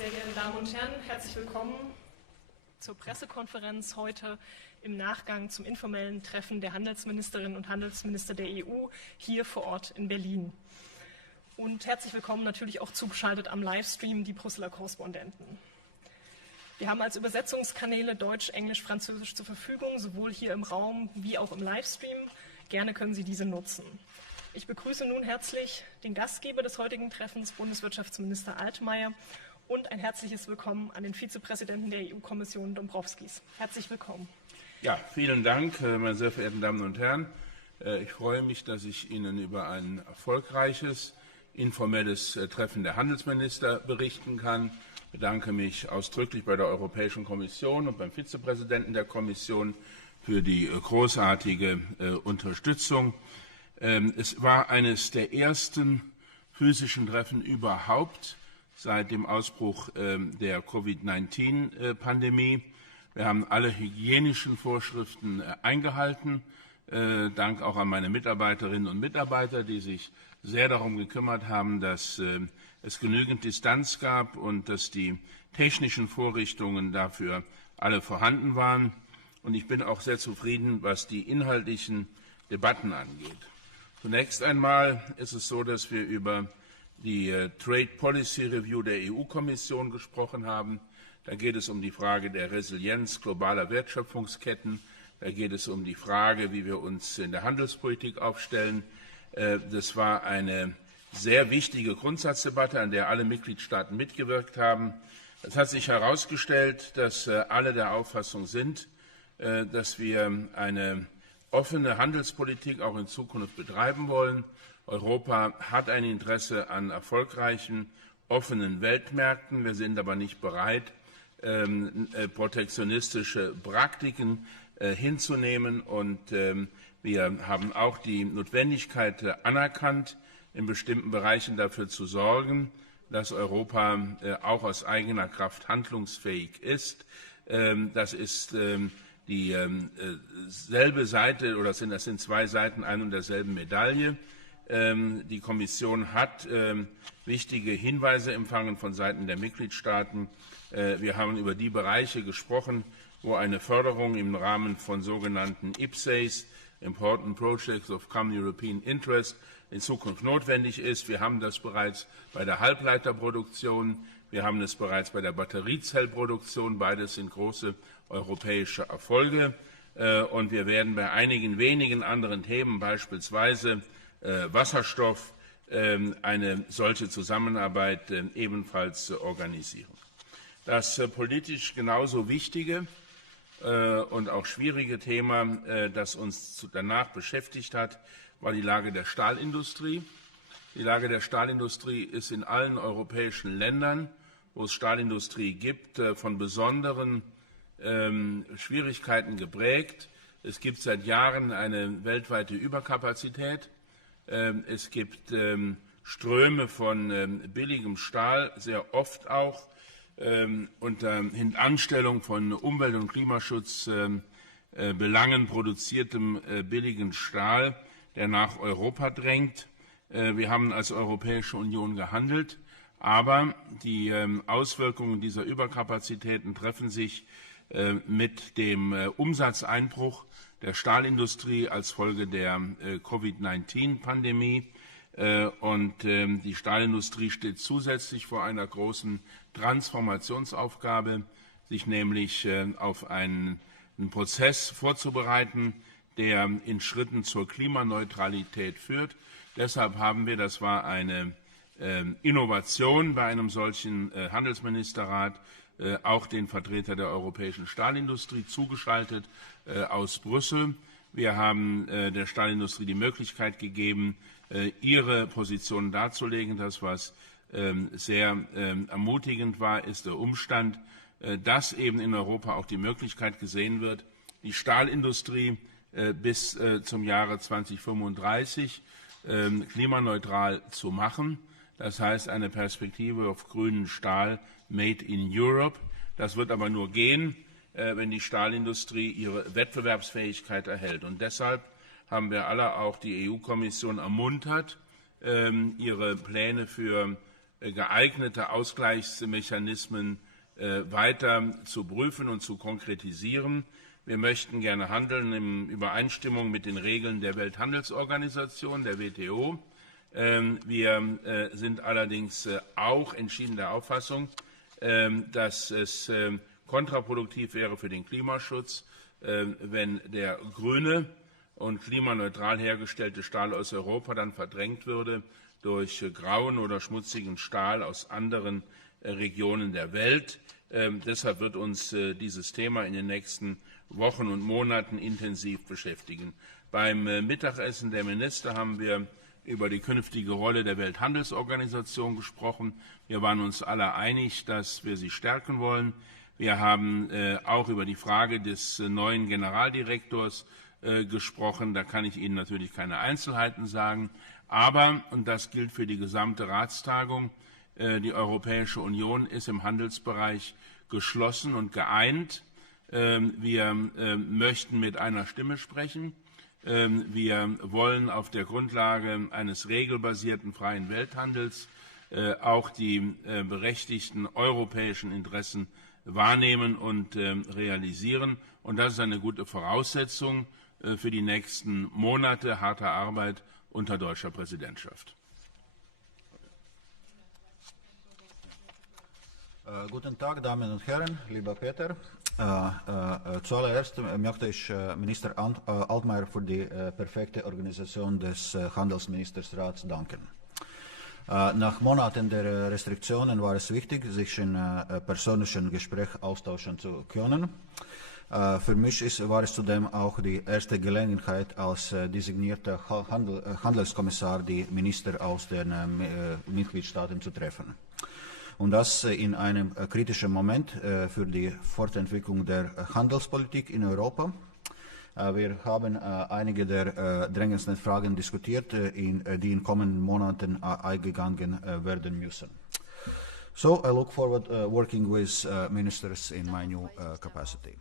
Sehr geehrte Damen und Herren, herzlich willkommen zur Pressekonferenz heute im Nachgang zum informellen Treffen der Handelsministerinnen und Handelsminister der EU hier vor Ort in Berlin. Und herzlich willkommen natürlich auch zugeschaltet am Livestream die Brüsseler Korrespondenten. Wir haben als Übersetzungskanäle Deutsch, Englisch, Französisch zur Verfügung, sowohl hier im Raum wie auch im Livestream. Gerne können Sie diese nutzen. Ich begrüße nun herzlich den Gastgeber des heutigen Treffens, Bundeswirtschaftsminister Altmaier, und ein herzliches Willkommen an den Vizepräsidenten der EU-Kommission, Dombrovskis. Herzlich willkommen. Ja, vielen Dank, meine sehr verehrten Damen und Herren. Ich freue mich, dass ich Ihnen über ein erfolgreiches, informelles Treffen der Handelsminister berichten kann. Ich bedanke mich ausdrücklich bei der Europäischen Kommission und beim Vizepräsidenten der Kommission für die großartige Unterstützung. Es war eines der ersten physischen Treffen überhaupt seit dem Ausbruch der Covid-19-Pandemie. Wir haben alle hygienischen Vorschriften eingehalten. Dank auch an meine Mitarbeiterinnen und Mitarbeiter, die sich sehr darum gekümmert haben, dass es genügend Distanz gab und dass die technischen Vorrichtungen dafür alle vorhanden waren. Und ich bin auch sehr zufrieden, was die inhaltlichen Debatten angeht. Zunächst einmal ist es so, dass wir über die Trade Policy Review der EU-Kommission gesprochen haben. Da geht es um die Frage der Resilienz globaler Wertschöpfungsketten. Da geht es um die Frage, wie wir uns in der Handelspolitik aufstellen. Das war eine sehr wichtige Grundsatzdebatte, an der alle Mitgliedstaaten mitgewirkt haben. Es hat sich herausgestellt, dass alle der Auffassung sind, dass wir eine offene Handelspolitik auch in Zukunft betreiben wollen. Europa hat ein Interesse an erfolgreichen, offenen Weltmärkten. Wir sind aber nicht bereit, protektionistische Praktiken hinzunehmen. Und wir haben auch die Notwendigkeit anerkannt, in bestimmten Bereichen dafür zu sorgen, dass Europa auch aus eigener Kraft handlungsfähig ist. Das ist dieselbe Seite, oder das sind zwei Seiten ein und derselben Medaille. Die Kommission hat wichtige Hinweise empfangen von Seiten der Mitgliedstaaten. Wir haben über die Bereiche gesprochen, wo eine Förderung im Rahmen von sogenannten IPSAs, Important Projects of Common European Interest, in Zukunft notwendig ist. Wir haben das bereits bei der Halbleiterproduktion, wir haben es bereits bei der Batteriezellproduktion. Beides sind große europäische Erfolge. Und wir werden bei einigen wenigen anderen Themen, beispielsweise Wasserstoff, eine solche Zusammenarbeit ebenfalls organisieren. Das politisch genauso wichtige und auch schwierige Thema, das uns danach beschäftigt hat, war die Lage der Stahlindustrie. Die Lage der Stahlindustrie ist in allen europäischen Ländern, wo es Stahlindustrie gibt, von besonderen Schwierigkeiten geprägt. Es gibt seit Jahren eine weltweite Überkapazität. Es gibt Ströme von billigem Stahl, sehr oft auch unter Hintanstellung von Umwelt- und Klimaschutzbelangen produziertem billigen Stahl, der nach Europa drängt. Wir haben als Europäische Union gehandelt, aber die Auswirkungen dieser Überkapazitäten treffen sich mit dem Umsatzeinbruch der Stahlindustrie als Folge der Covid-19-Pandemie. Und die Stahlindustrie steht zusätzlich vor einer großen Transformationsaufgabe, sich nämlich auf einen Prozess vorzubereiten, der in Schritten zur Klimaneutralität führt. Deshalb haben wir, das war eine Innovation bei einem solchen Handelsministerrat, auch den Vertreter der europäischen Stahlindustrie zugeschaltet aus Brüssel. Wir haben der Stahlindustrie die Möglichkeit gegeben, ihre Positionen darzulegen. Das, was sehr ermutigend war, ist der Umstand, dass eben in Europa auch die Möglichkeit gesehen wird, die Stahlindustrie bis zum Jahre 2035 klimaneutral zu machen. Das heißt, eine Perspektive auf grünen Stahl made in Europe. Das wird aber nur gehen, wenn die Stahlindustrie ihre Wettbewerbsfähigkeit erhält. Und deshalb haben wir alle, auch die EU-Kommission, ermuntert, ihre Pläne für geeignete Ausgleichsmechanismen weiter zu prüfen und zu konkretisieren. Wir möchten gerne handeln in Übereinstimmung mit den Regeln der Welthandelsorganisation, der WTO. Wir sind allerdings auch entschieden der Auffassung, dass es kontraproduktiv wäre für den Klimaschutz, wenn der grüne und klimaneutral hergestellte Stahl aus Europa dann verdrängt würde durch grauen oder schmutzigen Stahl aus anderen Regionen der Welt. Deshalb wird uns dieses Thema in den nächsten Wochen und Monaten intensiv beschäftigen. Beim Mittagessen der Minister haben wir über die künftige Rolle der Welthandelsorganisation gesprochen. Wir waren uns alle einig, dass wir sie stärken wollen. Wir haben auch über die Frage des neuen Generaldirektors gesprochen. Da kann ich Ihnen natürlich keine Einzelheiten sagen. Aber, und das gilt für die gesamte Ratstagung, die Europäische Union ist im Handelsbereich geschlossen und geeint. Wir möchten mit einer Stimme sprechen. Wir wollen auf der Grundlage eines regelbasierten freien Welthandels auch die berechtigten europäischen Interessen wahrnehmen und realisieren. Und das ist eine gute Voraussetzung für die nächsten Monate harter Arbeit unter deutscher Präsidentschaft. Guten Tag, Damen und Herren, lieber Peter. Zuallererst möchte ich Minister Altmaier für die perfekte Organisation des Handelsministersrats danken. Nach Monaten der Restriktionen war es wichtig, sich in persönlichen Gespräch austauschen zu können. Für mich war es zudem auch die erste Gelegenheit, als designierter Handelskommissar die Minister aus den Mitgliedstaaten zu treffen. Und das in einem kritischen Moment für die Fortentwicklung der Handelspolitik in Europa. Wir haben einige der drängendsten Fragen diskutiert, die in kommenden Monaten eingegangen werden müssen. So I look forward working with ministers in my new capacity.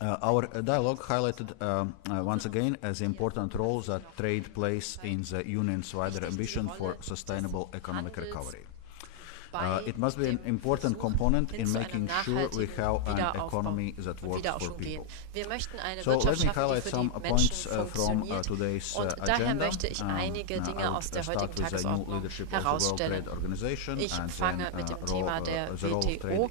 Our dialogue highlighted once again the important role that trade plays in the Union's wider ambition for sustainable economic recovery. It must be an important component in making sure we have an economy that works for people. So let me highlight some points from today's daher möchte ich einige Dinge aus der heutigen Tagesordnung herausstellen. Ich fange mit dem Thema der WTO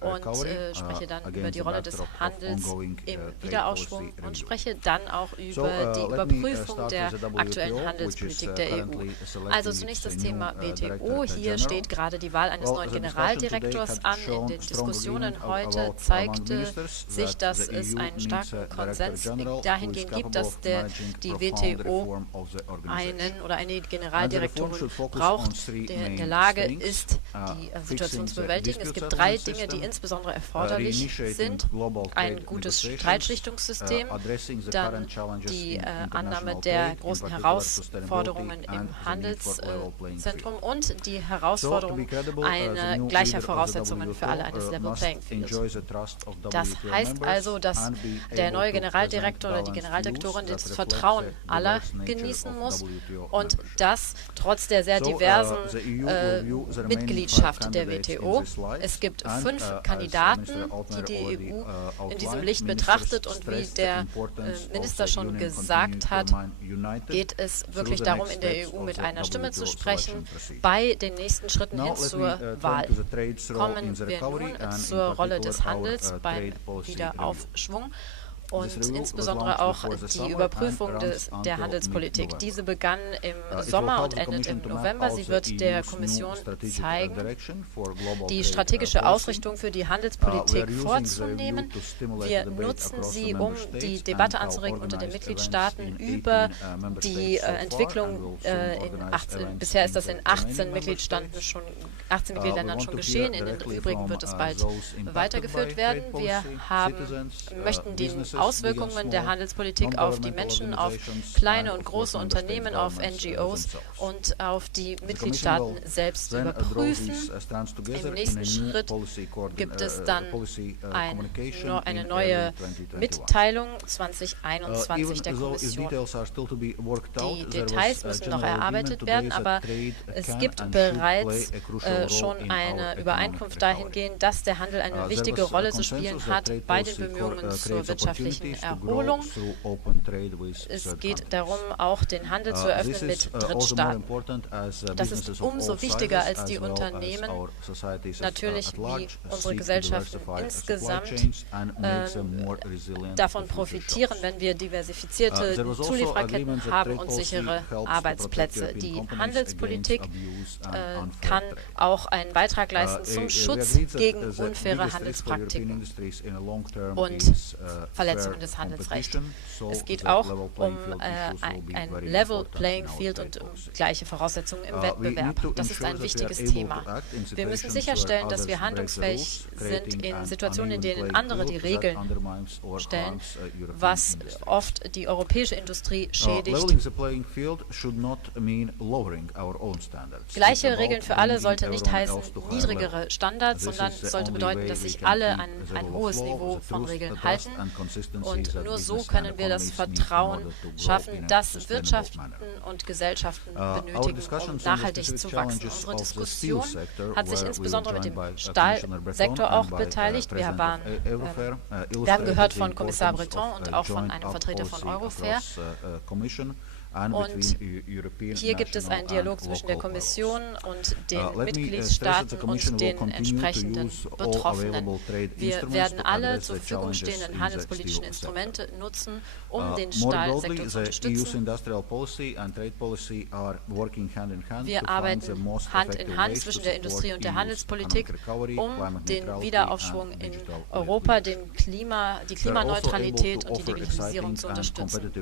und spreche dann über die Rolle des Handels im Wiederaufschwung und spreche dann auch über die Überprüfung der aktuellen Handelspolitik der EU. Also zunächst das Thema WTO. Hier steht gerade die Wahl eines neuen Generaldirektors an. In den Diskussionen heute zeigte sich, dass es einen starken Konsens dahingehend gibt, dass die WTO einen oder eine Generaldirektorin braucht, der in der Lage ist, die Situation zu bewältigen. Es gibt drei Dinge, die insbesondere erforderlich sind. Ein gutes Streitschlichtungssystem, dann die Annahme der großen Herausforderungen im Handelszentrum und die Herausforderung eine gleicher Voraussetzungen für alle, eines Level Playing Field. Das heißt also, dass der neue Generaldirektor oder die Generaldirektorin das Vertrauen aller genießen muss und das trotz der sehr diversen Mitgliedschaft der WTO. Es gibt 5 Kandidaten, die die EU in diesem Licht betrachtet und wie der Minister schon gesagt hat, geht es wirklich darum, in der EU mit einer Stimme zu sprechen bei den nächsten Schritten hin zur Wahl. Kommen wir nun zur Rolle des Handels beim Wiederaufschwung und insbesondere auch die Überprüfung der Handelspolitik. Diese begann im Sommer und endet im November. Sie wird der Kommission zeigen, die strategische Ausrichtung für die Handelspolitik vorzunehmen. Wir nutzen sie, um die Debatte anzuregen unter den Mitgliedstaaten über die Entwicklung bisher ist das in 18 Mitgliedstaaten schon 18 Mitgliedsländern schon geschehen. In den übrigen wird es bald weitergeführt werden. Wir möchten den Auswirkungen der Handelspolitik auf die Menschen, auf kleine und große Unternehmen, auf NGOs und auf die Mitgliedstaaten selbst überprüfen. Im nächsten Schritt gibt es dann eine neue Mitteilung 2021 der Kommission. Die Details müssen noch erarbeitet werden, aber es gibt bereits schon eine Übereinkunft dahingehend, dass der Handel eine wichtige Rolle zu spielen hat bei den Bemühungen zur wirtschaftlichen Erholung. Es geht darum, auch den Handel zu eröffnen mit Drittstaaten. Das ist umso wichtiger, als die Unternehmen, natürlich wie unsere Gesellschaften insgesamt, davon profitieren, wenn wir diversifizierte Zuliefererketten haben und sichere Arbeitsplätze. Die Handelspolitik kann auch einen Beitrag leisten zum Schutz gegen unfaire Handelspraktiken und Verletzungen des Handelsrechts. Es geht auch um ein Level Playing Field und um gleiche Voraussetzungen im Wettbewerb. Das ist ein wichtiges Thema. Wir müssen sicherstellen, dass wir handlungsfähig sind in Situationen, in denen andere die Regeln stellen, was oft die europäische Industrie schädigt. Gleiche Regeln für alle sollte nicht heißen niedrigere Standards, sondern sollte bedeuten, dass sich alle an ein hohes Niveau von Regeln halten. Und nur so können wir das Vertrauen schaffen, das Wirtschaften und Gesellschaften benötigen, um nachhaltig zu wachsen. Unsere Diskussion hat sich insbesondere mit dem Stahlsektor auch beteiligt. Wir haben gehört von Kommissar Breton und auch von einem Vertreter von Eurofair. Und hier gibt es einen Dialog zwischen der Kommission und den Mitgliedstaaten und den entsprechenden Betroffenen. Wir werden alle zur Verfügung stehenden handelspolitischen Instrumente nutzen, um den Stahlsektor zu unterstützen. Wir arbeiten Hand in Hand zwischen der Industrie und der Handelspolitik, um den Wiederaufschwung in Europa, die Klimaneutralität und die Digitalisierung zu unterstützen.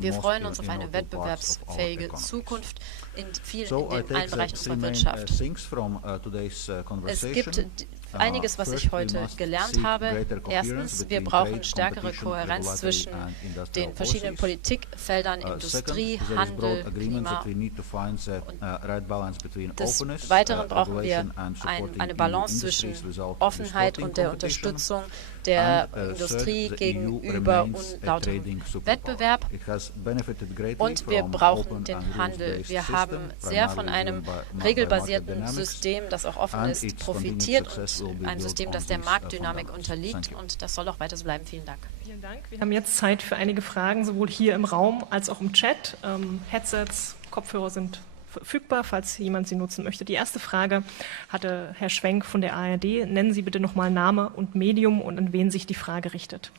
Wir freuen uns auf eine wettbewerbsfähige Zukunft in allen Bereichen unserer Wirtschaft. Es gibt einiges, was ich heute gelernt habe. Erstens, wir brauchen stärkere Kohärenz zwischen den verschiedenen Politikfeldern, Industrie, Handel, Klima. Des Weiteren brauchen wir eine Balance zwischen Offenheit und der Unterstützung der Industrie gegenüber unlauterem Wettbewerb. Und wir brauchen den Handel. Wir haben sehr von einem regelbasierten System, das auch offen ist, profitiert und ein System, das der Marktdynamik unterliegt, und das soll auch weiter so bleiben. Vielen Dank. Vielen Dank. Wir haben jetzt Zeit für einige Fragen, sowohl hier im Raum als auch im Chat. Headsets, Kopfhörer sind verfügbar, falls jemand sie nutzen möchte. Die erste Frage hatte Herr Schwenk von der ARD. Nennen Sie bitte nochmal Name und Medium und an wen sich die Frage richtet.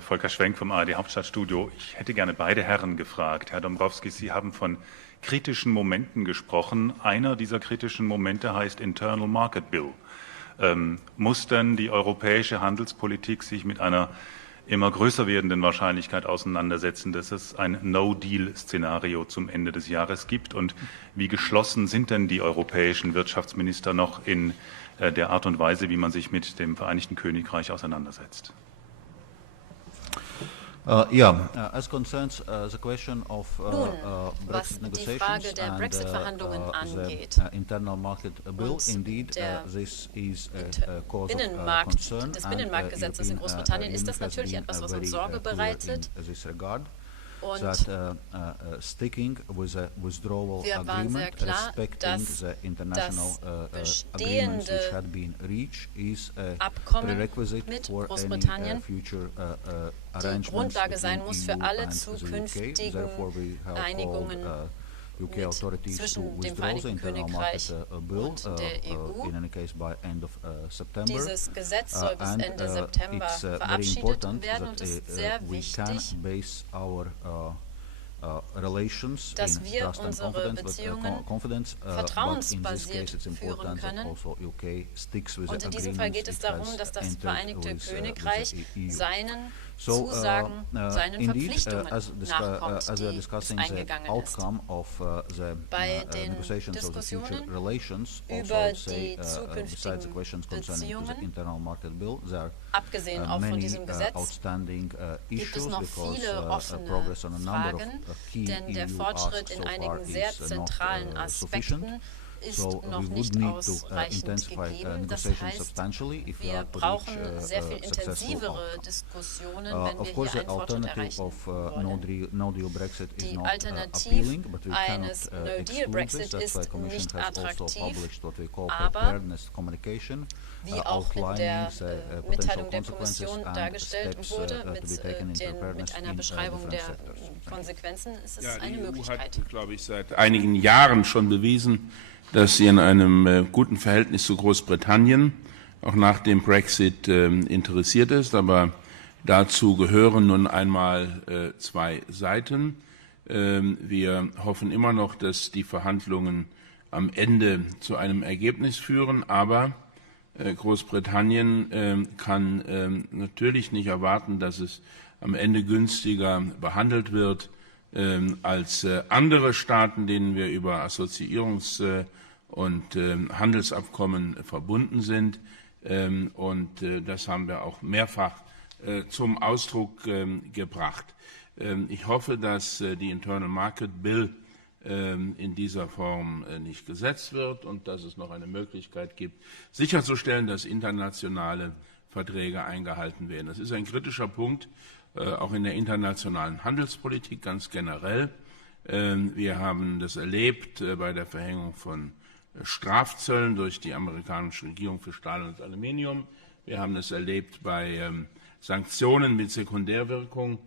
Volker Schwenk vom ARD Hauptstadtstudio. Ich hätte gerne beide Herren gefragt. Herr Dombrovskis, Sie haben von kritischen Momenten gesprochen. Einer dieser kritischen Momente heißt Internal Market Bill. Muss denn die europäische Handelspolitik sich mit einer immer größer werdenden Wahrscheinlichkeit auseinandersetzen, dass es ein No-Deal-Szenario zum Ende des Jahres gibt? Und wie geschlossen sind denn die europäischen Wirtschaftsminister noch in der Art und Weise, wie man sich mit dem Vereinigten Königreich auseinandersetzt? As concerns the question of was die Frage der Brexit-Verhandlungen angeht, internal market bill, indeed, this is a cause of concern. Des Binnenmarktgesetzes in Großbritannien ist das natürlich etwas, was uns Sorge bereitet. Und wir waren sehr klar, dass das bestehende Abkommen mit Großbritannien die Grundlage sein muss für alle zukünftigen Einigungen zwischen dem Vereinigten Königreich und der EU. Dieses Gesetz soll bis Ende September verabschiedet werden und ist sehr wichtig. dass wir unsere Beziehungen vertrauensbasiert führen können. Und in diesem Fall geht es darum, dass das Vereinigte Königreich seinen Zusagen, seinen Verpflichtungen nachkommt, die es eingegangen ist. Bei den Diskussionen über die zukünftigen Beziehungen, abgesehen auch von diesem Gesetz, gibt es noch viele offene Fragen, denn der Fortschritt in einigen sehr zentralen Aspekten ist noch nicht ausreichend gegeben. Das heißt, wir brauchen sehr viel intensivere Diskussionen, wenn wir hier einen Fortschritt erreichen wollen. Die Alternative eines No-Deal-Brexit ist nicht attraktiv, aber wie auch in der Mitteilung der Kommission dargestellt wurde, mit einer Beschreibung der Konsequenzen, ist es eine Möglichkeit. Die EU hat, glaube ich, seit einigen Jahren schon bewiesen, dass sie in einem guten Verhältnis zu Großbritannien auch nach dem Brexit interessiert ist. Aber dazu gehören nun einmal zwei Seiten. Wir hoffen immer noch, dass die Verhandlungen am Ende zu einem Ergebnis führen. Aber Großbritannien kann natürlich nicht erwarten, dass es am Ende günstiger behandelt wird als andere Staaten, denen wir über Assoziierungs- und Handelsabkommen verbunden sind. Und das haben wir auch mehrfach zum Ausdruck gebracht. Ich hoffe, dass die Internal Market Bill in dieser Form nicht gesetzt wird und dass es noch eine Möglichkeit gibt, sicherzustellen, dass internationale Verträge eingehalten werden. Das ist ein kritischer Punkt, auch in der internationalen Handelspolitik ganz generell. Wir haben das erlebt bei der Verhängung von Strafzöllen durch die amerikanische Regierung für Stahl und Aluminium. Wir haben es erlebt bei Sanktionen mit Sekundärwirkung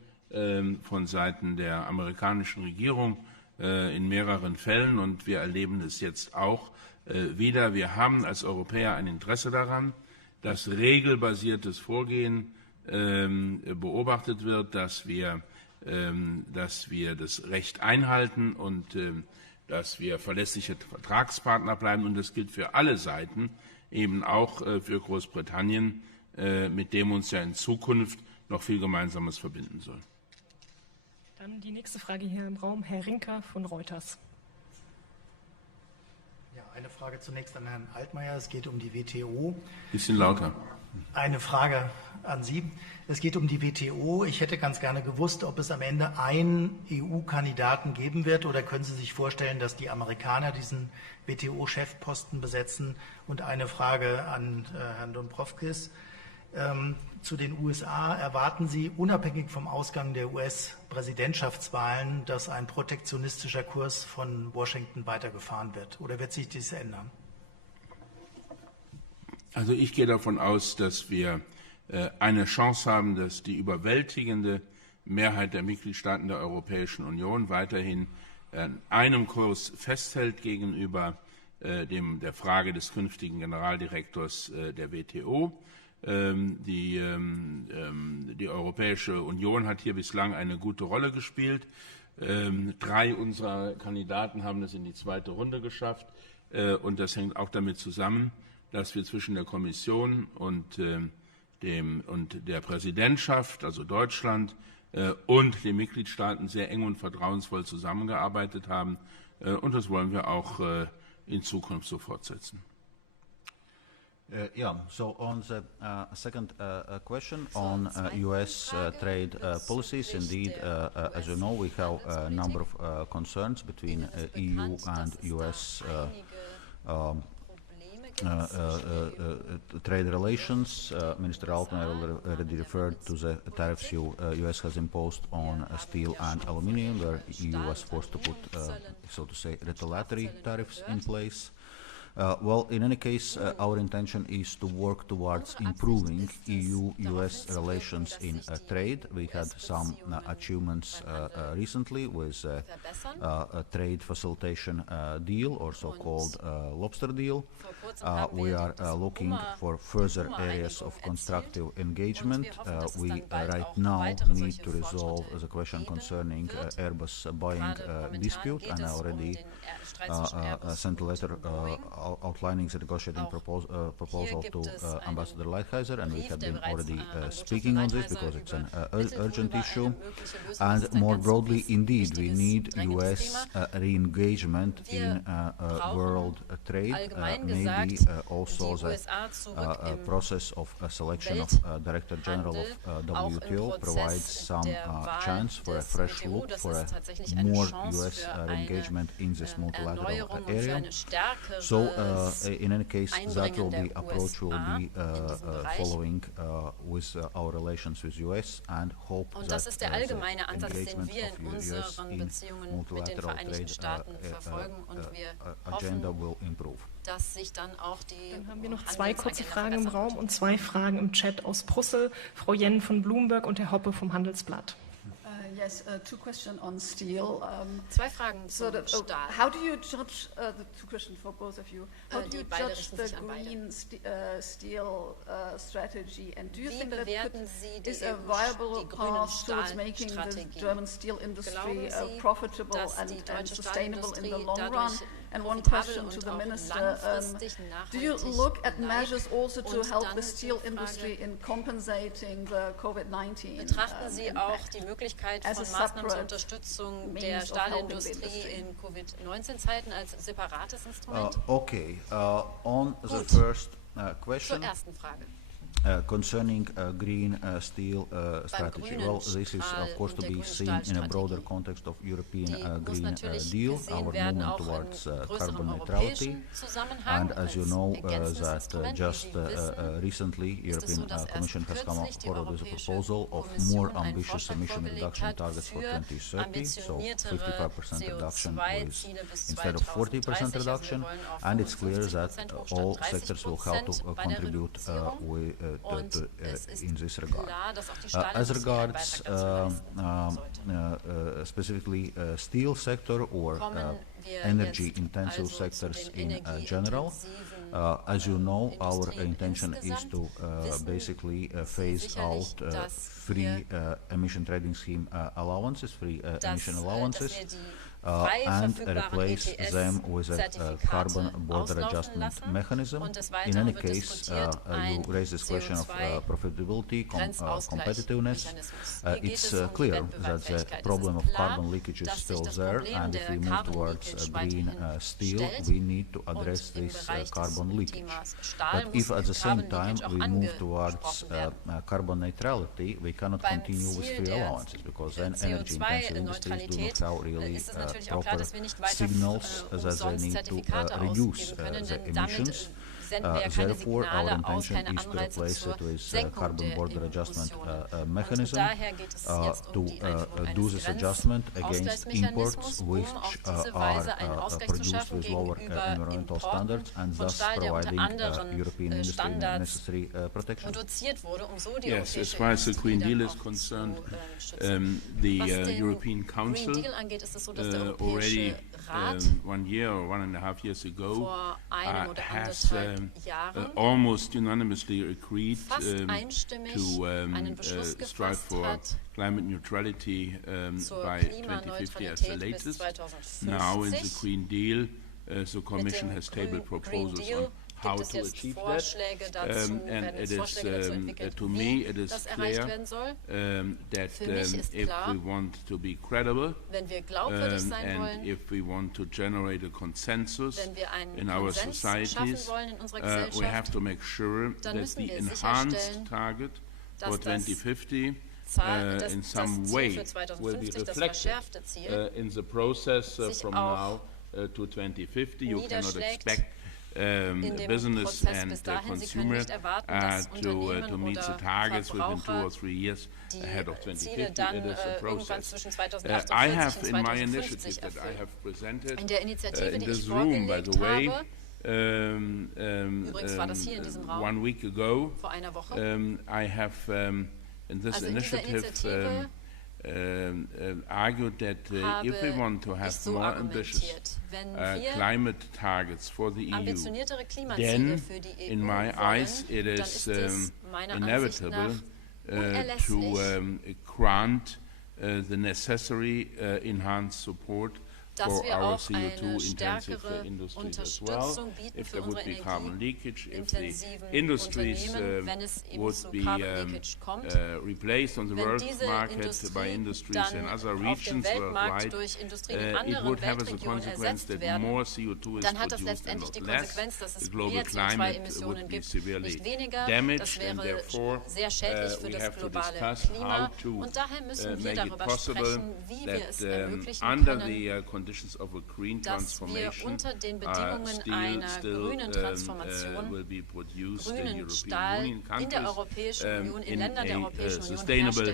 von Seiten der amerikanischen Regierung in mehreren Fällen, und wir erleben es jetzt auch wieder. Wir haben als Europäer ein Interesse daran, dass regelbasiertes Vorgehen beobachtet wird, dass wir das Recht einhalten und dass wir verlässliche Vertragspartner bleiben. Und das gilt für alle Seiten, eben auch für Großbritannien, mit dem uns ja in Zukunft noch viel Gemeinsames verbinden soll. Dann die nächste Frage hier im Raum, Herr Rinker von Reuters. Ja, eine Frage zunächst an Herrn Altmaier. Es geht um die WTO. Bisschen lauter. Eine Frage an Sie. Es geht um die WTO. Ich hätte ganz gerne gewusst, ob es am Ende einen EU-Kandidaten geben wird, oder können Sie sich vorstellen, dass die Amerikaner diesen WTO-Chefposten besetzen? Und eine Frage an Herrn Dombrovskis. Zu den USA. Erwarten Sie, unabhängig vom Ausgang der US-Präsidentschaftswahlen, dass ein protektionistischer Kurs von Washington weitergefahren wird? Oder wird sich dies ändern? Also ich gehe davon aus, dass wir eine Chance haben, dass die überwältigende Mehrheit der Mitgliedstaaten der Europäischen Union weiterhin an einem Kurs festhält gegenüber der Frage des künftigen Generaldirektors der WTO. Die Europäische Union hat hier bislang eine gute Rolle gespielt. 3 unserer Kandidaten haben es in die zweite Runde geschafft. Und das hängt auch damit zusammen, dass wir zwischen der Kommission und der Präsidentschaft, also Deutschland, und den Mitgliedstaaten sehr eng und vertrauensvoll zusammengearbeitet haben. Und das wollen wir auch in Zukunft so fortsetzen. So on the second question on US trade policies, indeed, as you know, we have a number of concerns between EU and US trade relations. Minister Altmaier already referred to the tariffs US has imposed on steel and aluminium, where EU was forced to put, so to say, retaliatory tariffs in place. Well, in any case, our intention is to work towards improving EU-US relations in trade. We had some achievements recently with a trade facilitation deal, or so-called lobster deal. we are looking for further areas of constructive engagement. We right now need to resolve the question concerning Airbus Boeing dispute, and I already sent a letter outlining the negotiating proposal to Ambassador Lighthizer, and we have been already speaking on this because it's an urgent issue. And more broadly, indeed, we need US re-engagement in world trade, maybe also the process of selection of Director General of WTO provides some chance for a fresh look, for a more US engagement in this multilateral area. So, in any case, that will be approach will be following with our relations with US, and hope that the engagement of US in multilateral trade agenda will improve. Dann haben wir noch 2 kurze Fragen im Raum und 2 Fragen im Chat aus Brüssel. Frau Jen von Bloomberg und Herr Hoppe vom Handelsblatt. Yes, 2 questions on steel. 2 Fragen zum Stahl. How do you judge, the 2 questions for both of you, how do you judge the green steel strategy, and do you think that is a viable path towards making the German steel industry profitable and sustainable in the long run? And one question to the Minister, do you look at measures also to help the steel industry in compensating the COVID-19? Betrachten Sie auch die Möglichkeit von Maßnahmen zur Unterstützung der Stahlindustrie in Covid-19-Zeiten als separates Instrument? Okay, on the first question. Zur ersten Frage. Concerning green steel strategy. Well, this is of course to be seen in a broader context of European Green Deal, our movement towards carbon neutrality. And as you know, that just recently European Commission has come forward with a proposal of more ambitious emission reduction targets for 2030, so 55% reduction instead of 40% reduction, and it's clear that all sectors will have to contribute in this regard. As regards specifically steel sector or energy-intensive sectors in general, as you know, our intention is to basically phase out free emission trading scheme allowances, free emission allowances, and replace them with a carbon border adjustment mechanism. In any case, you raise this question of profitability, competitiveness. It's clear that the problem of carbon leakage is still there, and if we move towards green steel, we need to address this carbon leakage. But if at the same time we move towards carbon neutrality, we cannot continue with free allowances, because then energy-intensive industries do not have really proper signals that they need to reduce the emissions. Therefore, our intention is to replace it with a carbon border adjustment mechanism to do this adjustment against imports which are produced with lower environmental standards, and thus providing European industry necessary protection. Yes, as far as the Green Deal is concerned, the European Council already 1 year or 1.5 years ago has almost unanimously agreed to strive for climate neutrality by 2050 as the latest. Now in the Green Deal, the Commission has tabled proposals on how to achieve that, and it is, to me, it is clear that if we want to be credible and if we want to generate a consensus in our societies, we have to make sure that the enhanced target for 2050 in some way will be reflected in the process from now to 2050. You cannot expect business and consumer to meet the targets within 2 or 3 years ahead of 2050. It is a process. I have in my initiative that I have presented in this room, by the way, 1 week ago, I have in this initiative argued that if we want to have more ambitious climate targets for the EU, then, in my eyes, it is inevitable to grant the necessary enhanced support for our CO2-intensive industries as well. If there would be carbon leakage, if the industries would be replaced on the world market by industries in other regions worldwide, it would have as a consequence that more CO2 is produced and not less. The global climate would be severely damaged, and therefore we have to discuss how to make it possible that under the conditions of a green transformation, steel still will be produced in European Union countries in a sustainable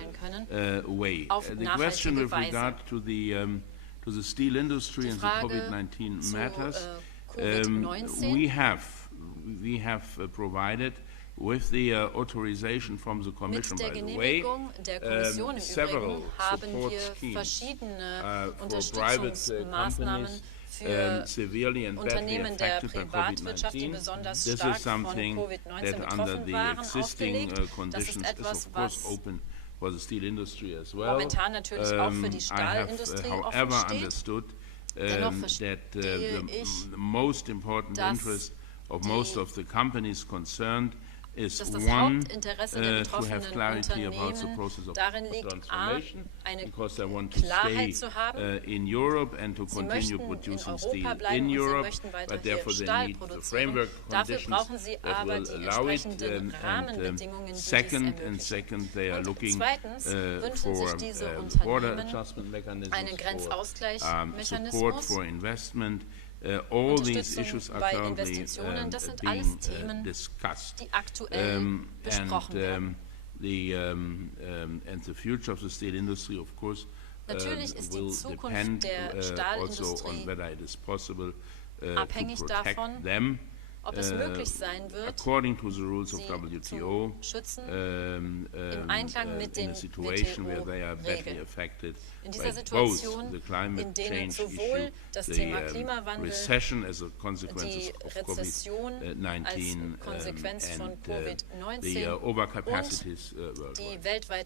way. The question with regard to the steel industry and the COVID-19 matters, we have provided, with the authorization from the Commission, by the way, several support schemes for private companies severely and badly affected by COVID-19. This is something that under the existing conditions is of course open for the steel industry as well. I have, however, understood that the most important interest of most of the companies concerned is one, to have clarity about the process of transformation, because they want to stay in Europe and to continue producing steel in Europe, but therefore they need the framework conditions that will allow it. And second, they are looking for border adjustment mechanisms, for support for investment. All these issues are currently being discussed, and the future of the steel industry, of course, will depend also on whether it is possible to protect them according to the rules of WTO in a situation where they are badly affected by both the climate change issue, the recession as a consequence of COVID-19 and the overcapacities worldwide.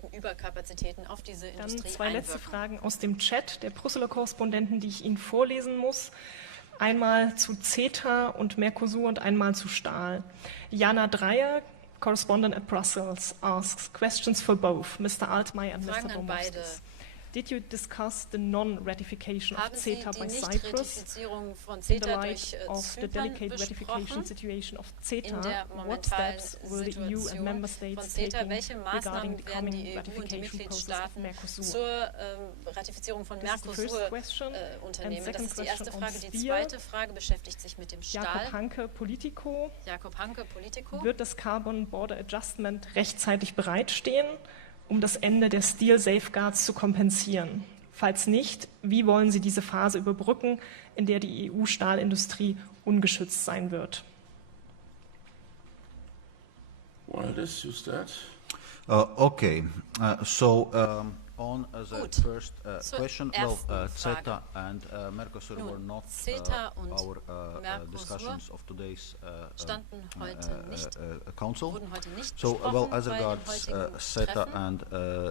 Dann zwei letzte Fragen aus dem Chat der Brüsseler Korrespondenten, die ich Ihnen vorlesen muss. Einmal zu CETA und Mercosur und einmal zu Stahl. Jana Dreyer, correspondent at Brussels, asks questions for both Mr. Altmaier and Mr. Dombrovskis. Did you discuss the non-ratification of CETA by Cyprus in the light of the delicate ratification situation of CETA? What steps will the EU and member states take regarding the coming ratification process of Mercosur? Zur Ratifizierung von Mercosur-Unternehmen. Das ist die erste Frage. Die zweite Frage beschäftigt sich mit dem Stahl. Jakob Hanke, Politico. Wird das Carbon Border Adjustment rechtzeitig bereitstehen, um das Ende der Steel Safeguards zu kompensieren? Falls nicht, wie wollen Sie diese Phase überbrücken, in der die EU-Stahlindustrie ungeschützt sein wird? Valdis, you start. Okay, on the first question, CETA and Mercosur were not our discussions of today's Council. So, as regards CETA and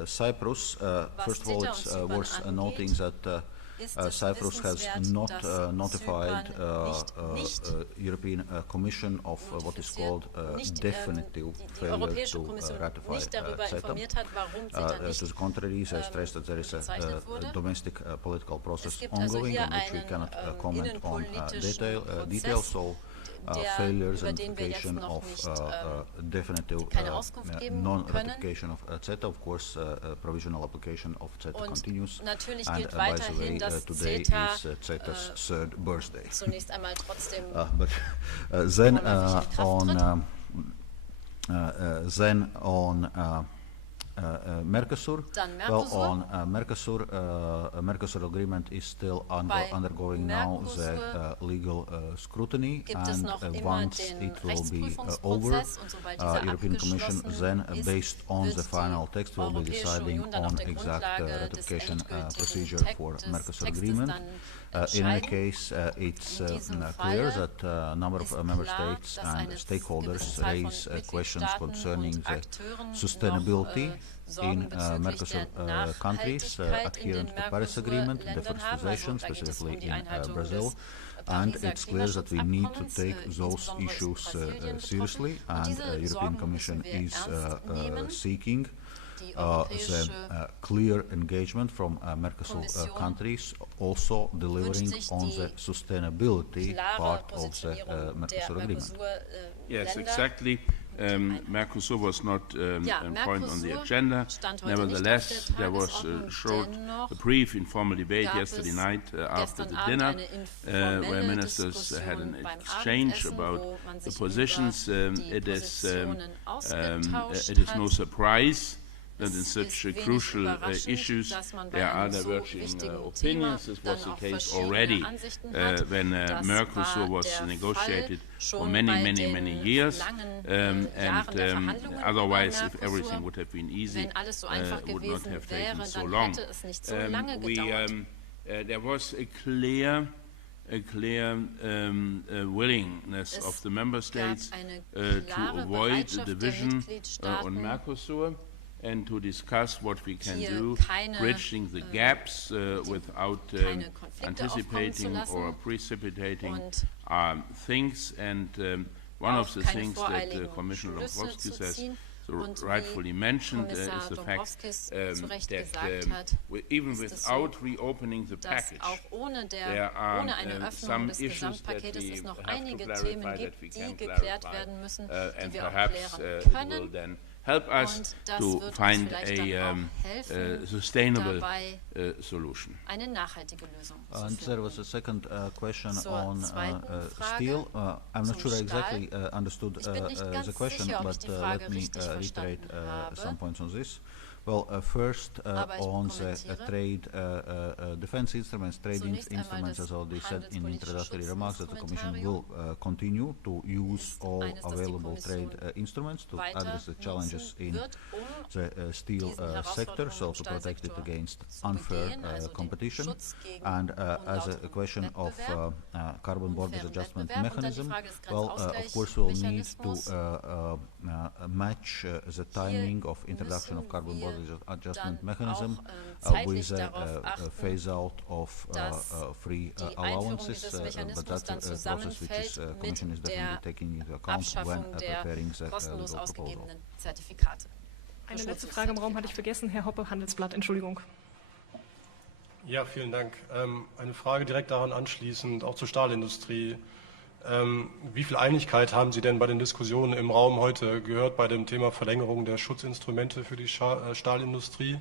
Cyprus, first of all, it's worth noting that Cyprus has not notified European Commission of what is called definitive failure to ratify CETA. To the contrary, they stress that there is a domestic political process ongoing in which we cannot comment on details. So failures and notification of definitive non-ratification of CETA. Of course, provisional application of CETA continues. And by the way, today is CETA's third birthday. But then on Mercosur. Well, on Mercosur agreement is still undergoing now the legal scrutiny, and once it will be over, European Commission then, based on the final text, will be deciding on exact ratification procedure for Mercosur agreement. In any case, it's clear that a number of member states and stakeholders raise questions concerning the sustainability in Mercosur countries adherent to the Paris Agreement, deforestation, specifically in Brazil. And it's clear that we need to take those issues seriously, and the European Commission is seeking the clear engagement from Mercosur countries, also delivering on the sustainability part of the Mercosur agreement. Yes, exactly. Mercosur was not a point on the agenda. Nevertheless, there was a brief informal debate yesterday night after the dinner, where ministers had an exchange about the positions. It is no surprise that in such crucial issues there are diverging opinions. This was the case already when Mercosur was negotiated for many years, and otherwise, if everything would have been easy, it would not have taken so long. There was a clear willingness of the member states to avoid a division on Mercosur, and to discuss what we can do, bridging the gaps without anticipating or precipitating things. And one of the things that Commissioner Dombrovskis has rightfully mentioned is the fact that even without reopening the package, there are some issues that we have to clarify, that we can clarify, and perhaps it will then help us to find a sustainable solution. And there was a second question on steel. I'm not sure I exactly understood the question, but let me reiterate some points on this. Well, first on the trade defense instruments, instruments, as already said in introductory remarks, that the Commission will continue to use all available trade instruments to address the challenges in the steel sector, so to protect it against unfair competition. And as a question of carbon border adjustment mechanism, well, of course we'll need to match the timing of introduction of carbon border adjustment mechanism with a phase out of free allowances, but that's a process which is Commission is definitely taking into account when preparing the legal proposal. Eine letzte Frage im Raum hatte ich vergessen, Herr Hoppe, Handelsblatt, Entschuldigung. Ja, vielen Dank. Eine Frage direkt daran anschließend, auch zur Stahlindustrie. Wie viel Einigkeit haben Sie denn bei den Diskussionen im Raum heute gehört bei dem Thema Verlängerung der Schutzinstrumente für die Stahlindustrie?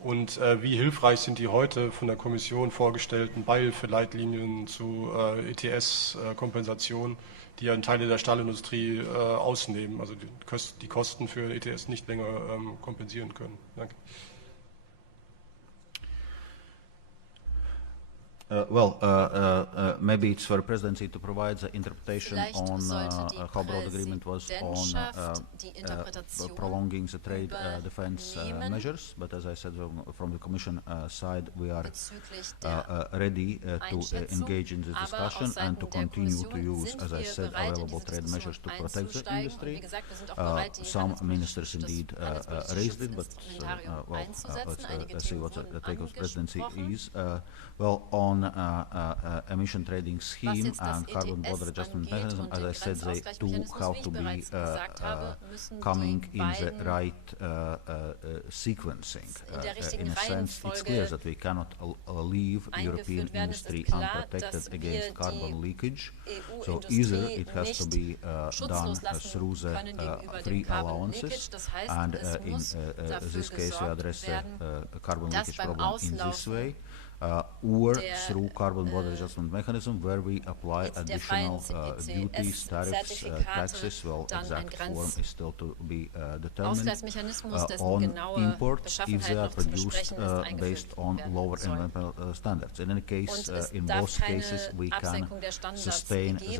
Und wie hilfreich sind die heute von der Kommission vorgestellten Beihilfeleitlinien zu ETS-Kompensation, die ja Teile der Stahlindustrie ausnehmen, also die Kosten für ETS nicht länger kompensieren können? Danke. Maybe it's for the presidency to provide the interpretation on how broad agreement was on prolonging the trade defense measures. But as I said, from the Commission side, we are ready to engage in this discussion and to continue to use, as I said, available trade measures to protect the industry. Some ministers indeed raised it, but let's see what the take of the presidency is. On emission trading scheme and carbon border adjustment mechanism, as I said, they do have to be coming in the right sequencing. In a sense, it's clear that we cannot leave European industry unprotected against carbon leakage. So either it has to be done through the free allowances, and in this case we address the carbon leakage problem in this way. or through carbon border adjustment mechanism, where we apply additional duties, tariffs, taxes. Well, exact form is still to be determined. On imports, if they are produced based on lower environmental standards. In any case, in both cases, we can sustain the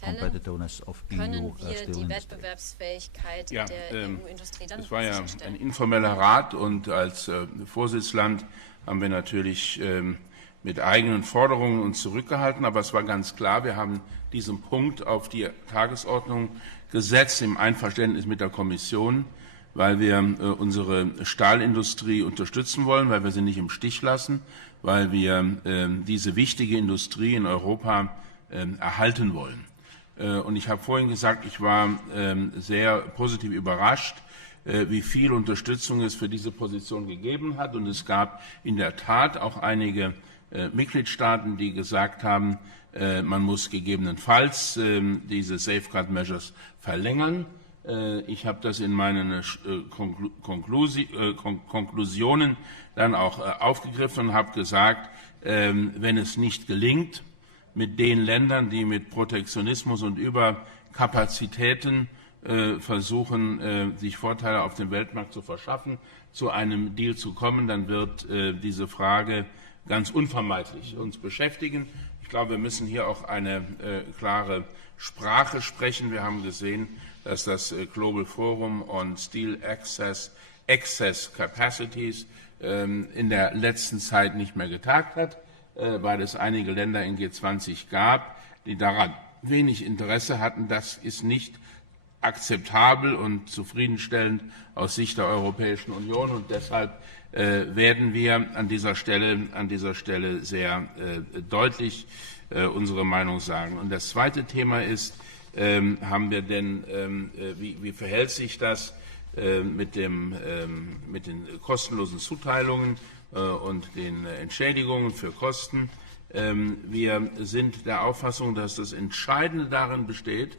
competitiveness of EU steel industry. Ja, es war ja ein informeller Rat und als Vorsitzland haben wir natürlich mit eigenen Forderungen uns zurückgehalten, aber es war ganz klar, wir haben diesen Punkt auf die Tagesordnung gesetzt im Einverständnis mit der Kommission, weil wir unsere Stahlindustrie unterstützen wollen, weil wir sie nicht im Stich lassen, weil wir diese wichtige Industrie in Europa erhalten wollen. Und ich habe vorhin gesagt, ich war sehr positiv überrascht, wie viel Unterstützung es für diese Position gegeben hat. Und es gab in der Tat auch einige Mitgliedstaaten, die gesagt haben, man muss gegebenenfalls diese Safeguard Measures verlängern. Ich habe das in meinen Konklusionen dann auch aufgegriffen und habe gesagt, wenn es nicht gelingt, mit den Ländern, die mit Protektionismus und Überkapazitäten versuchen, sich Vorteile auf dem Weltmarkt zu verschaffen, zu einem Deal zu kommen, dann wird diese Frage ganz unvermeidlich uns beschäftigen. Ich glaube, wir müssen hier auch eine klare Sprache sprechen. Wir haben gesehen, dass das Global Forum on Steel Excess Capacities in der letzten Zeit nicht mehr getagt hat, weil es einige Länder in G20 gab, die daran wenig Interesse hatten. Das ist nicht akzeptabel und zufriedenstellend aus Sicht der Europäischen Union, und deshalb werden wir an dieser Stelle sehr deutlich unsere Meinung sagen. Und das zweite Thema ist, haben wir denn, wie verhält sich das mit den kostenlosen Zuteilungen und den Entschädigungen für Kosten? Wir sind der Auffassung, dass das Entscheidende darin besteht,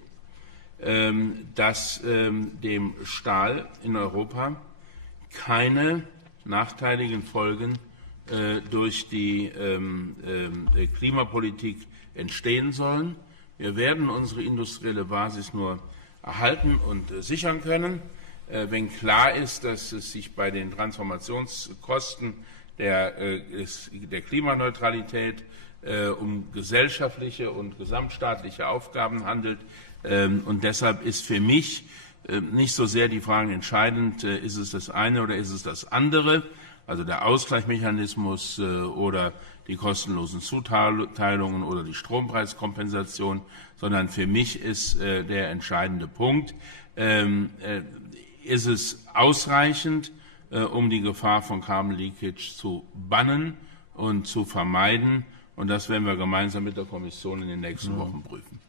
dass dem Stahl in Europa keine nachteiligen Folgen durch die Klimapolitik entstehen sollen. Wir werden unsere industrielle Basis nur erhalten und sichern können, wenn klar ist, dass es sich bei den Transformationskosten der Klimaneutralität um gesellschaftliche und gesamtstaatliche Aufgaben handelt. Und deshalb ist für mich nicht so sehr die Frage entscheidend, ist es das eine oder ist es das andere, also der Ausgleichsmechanismus oder die kostenlosen Zuteilungen oder die Strompreiskompensation, sondern für mich ist der entscheidende Punkt, ist es ausreichend, um die Gefahr von Carbon Leakage zu bannen und zu vermeiden, und das werden wir gemeinsam mit der Kommission in den nächsten Wochen prüfen.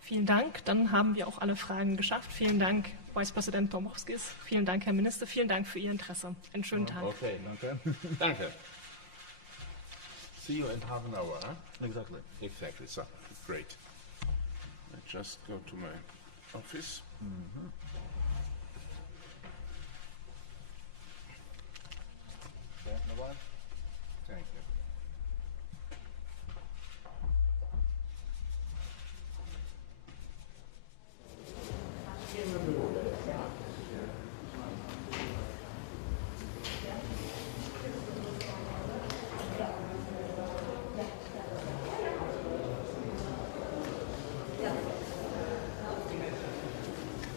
Vielen Dank. Dann haben wir auch alle Fragen geschafft. Vielen Dank, Vice President Dombrovskis. Vielen Dank, Herr Minister. Vielen Dank für Ihr Interesse. Einen schönen Tag. Okay, danke. Danke. See you in half an hour, huh? Exactly. Exactly. So, great. I just go to my office. Thank you.